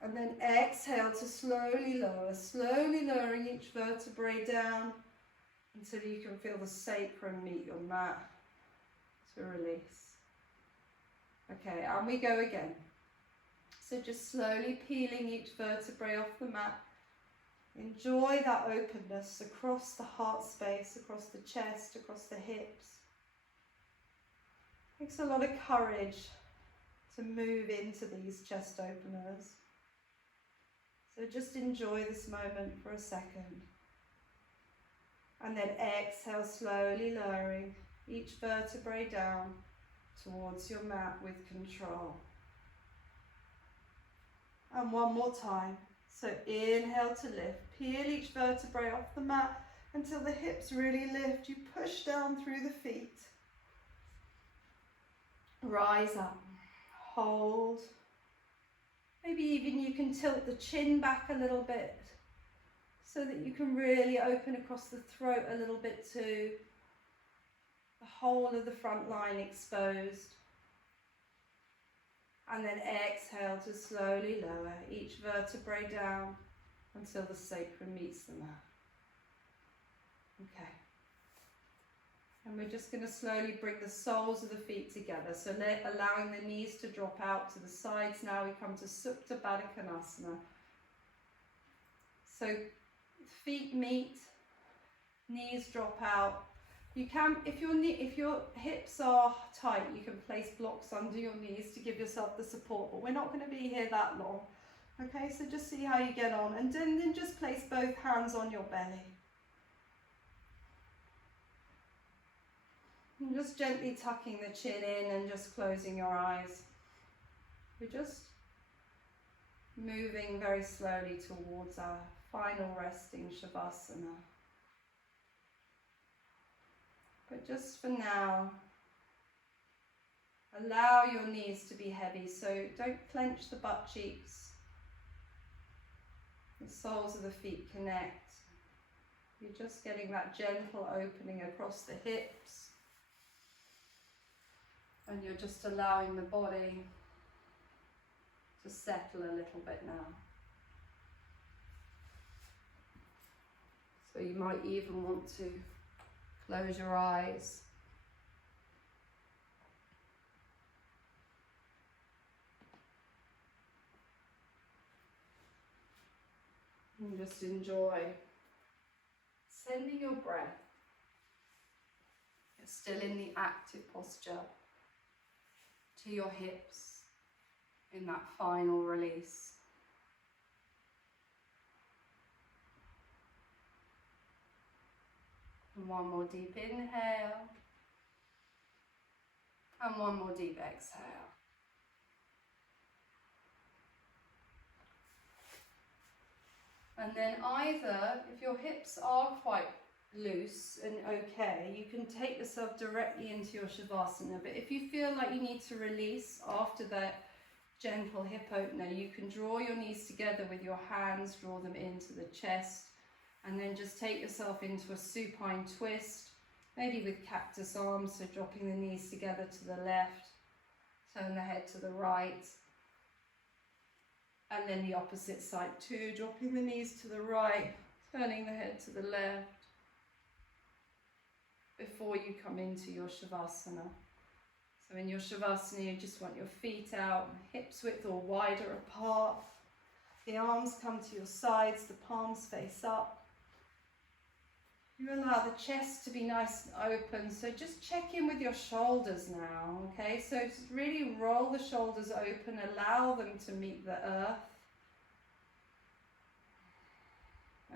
And then exhale to slowly lowering each vertebrae down until you can feel the sacrum meet your mat to release. Okay, and we go again. So just slowly peeling each vertebrae off the mat. Enjoy that openness across the heart space, across the chest, across the hips. Takes a lot of courage to move into these chest openers. So just enjoy this moment for a second. And then exhale, slowly lowering each vertebrae down towards your mat with control. And one more time. So inhale to lift. Peel each vertebrae off the mat until the hips really lift. You push down through the feet. Rise up. Hold. Maybe even you can tilt the chin back a little bit so that you can really open across the throat a little bit too. The whole of the front line exposed. And then exhale to slowly lower each vertebrae down until the sacrum meets the mat. Okay. And we're just going to slowly bring the soles of the feet together. So allowing the knees to drop out to the sides. Now we come to Supta Baddha Konasana. So feet meet, knees drop out. You can, if your hips are tight, you can place blocks under your knees to give yourself the support, but we're not going to be here that long. Okay, so just see how you get on, and then just place both hands on your belly. And just gently tucking the chin in and just closing your eyes. We're just moving very slowly towards our final resting Shavasana. But just for now, allow your knees to be heavy, so don't clench the butt cheeks. The soles of the feet connect. You're just getting that gentle opening across the hips. And you're just allowing the body to settle a little bit now. So you might even want to close your eyes. And just enjoy sending your breath. You're still in the active posture to your hips in that final release. And one more deep inhale. And one more deep exhale. And then either, if your hips are quite loose and okay, you can take yourself directly into your Shavasana. But if you feel like you need to release after that gentle hip opener, you can draw your knees together with your hands, draw them into the chest, and then just take yourself into a supine twist, maybe with cactus arms, so dropping the knees together to the left, turn the head to the right, and then the opposite side too, dropping the knees to the right, turning the head to the left, before you come into your Shavasana. So in your Shavasana, you just want your feet out, hips width or wider apart. The arms come to your sides, the palms face up. You allow the chest to be nice and open, so just check in with your shoulders now, okay? So just really roll the shoulders open, allow them to meet the earth.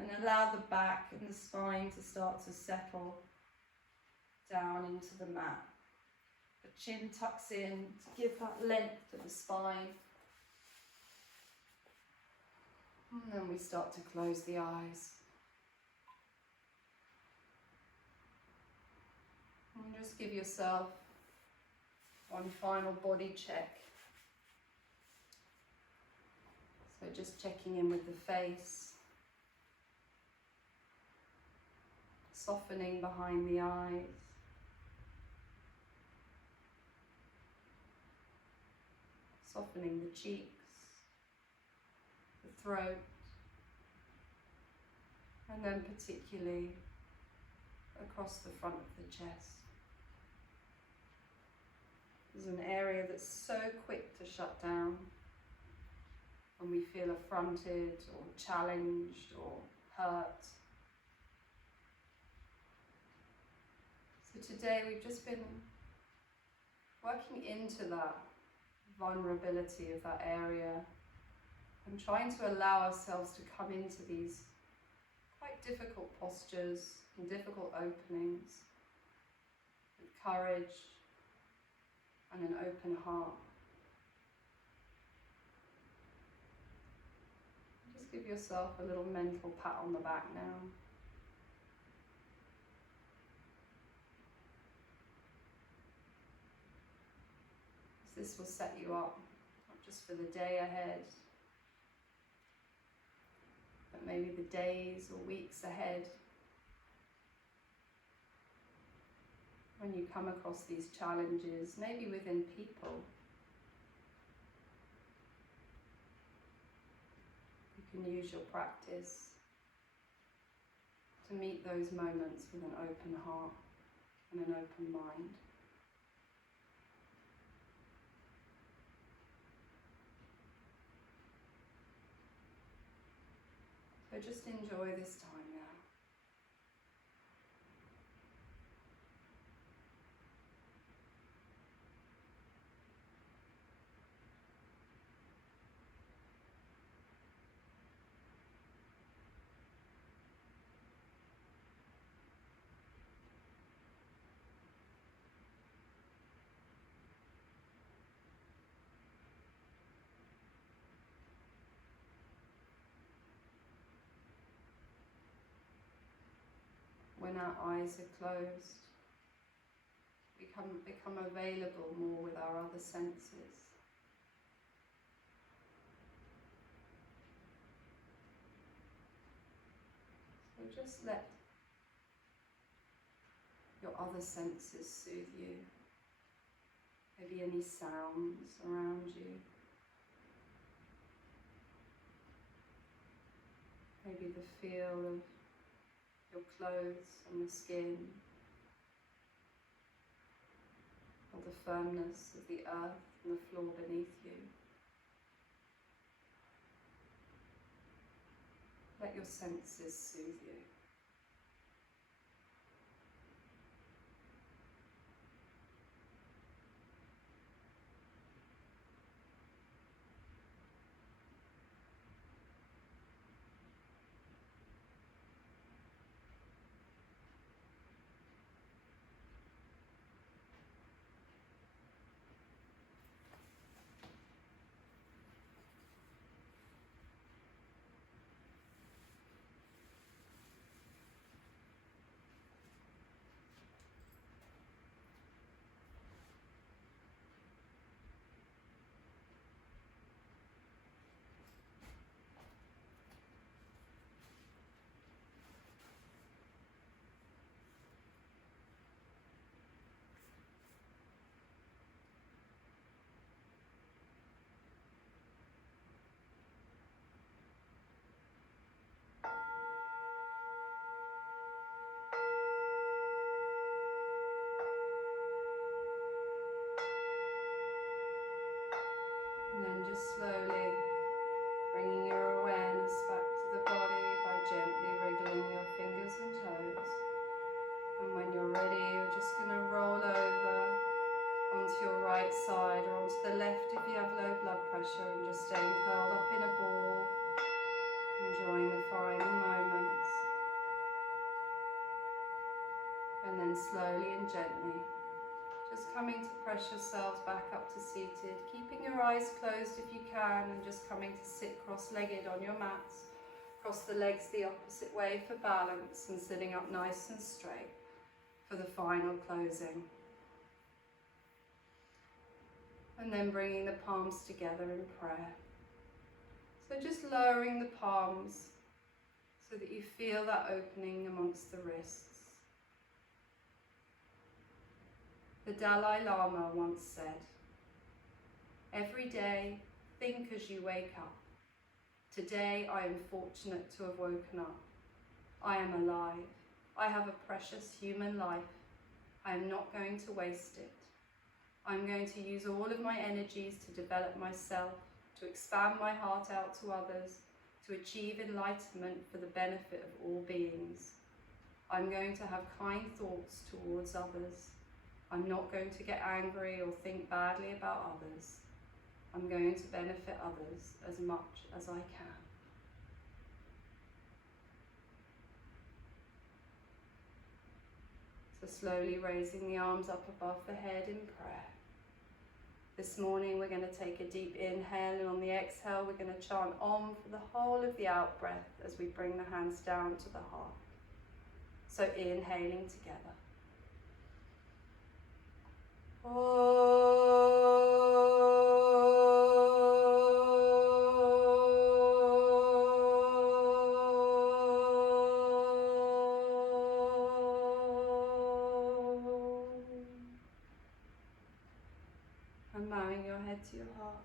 And allow the back and the spine to start to settle down into the mat. The chin tucks in to give that length to the spine. And then we start to close the eyes. And just give yourself one final body check. So just checking in with the face. Softening behind the eyes. Softening the cheeks, the throat, and then particularly across the front of the chest. There's an area that's so quick to shut down when we feel affronted or challenged or hurt. So today we've just been working into that vulnerability of that area and trying to allow ourselves to come into these quite difficult postures and difficult openings with courage and an open heart. Just give yourself a little mental pat on the back now. This will set you up, not just for the day ahead, but maybe the days or weeks ahead. When you come across these challenges, maybe within people, you can use your practice to meet those moments with an open heart and an open mind. So just enjoy this time now. When our eyes are closed, we become available more with our other senses. So just let your other senses soothe you. Maybe any sounds around you. Maybe the feel of your clothes on the skin, or the firmness of the earth and the floor beneath you. Let your senses soothe you. And then slowly and gently, just coming to press yourselves back up to seated, keeping your eyes closed if you can, and just coming to sit cross-legged on your mats. Cross the legs the opposite way for balance and sitting up nice and straight for the final closing. And then bringing the palms together in prayer. So just lowering the palms so that you feel that opening amongst the wrists. The Dalai Lama once said, "Every day, think as you wake up. Today I am fortunate to have woken up. I am alive. I have a precious human life. I am not going to waste it. I'm going to use all of my energies to develop myself, to expand my heart out to others, to achieve enlightenment for the benefit of all beings. I'm going to have kind thoughts towards others. I'm not going to get angry or think badly about others. I'm going to benefit others as much as I can." So slowly raising the arms up above the head in prayer. This morning we're going to take a deep inhale, and on the exhale we're going to chant Om for the whole of the out breath as we bring the hands down to the heart. So inhaling together. And bowing your head to your heart.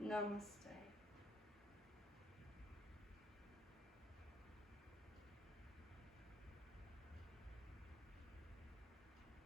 Namaste.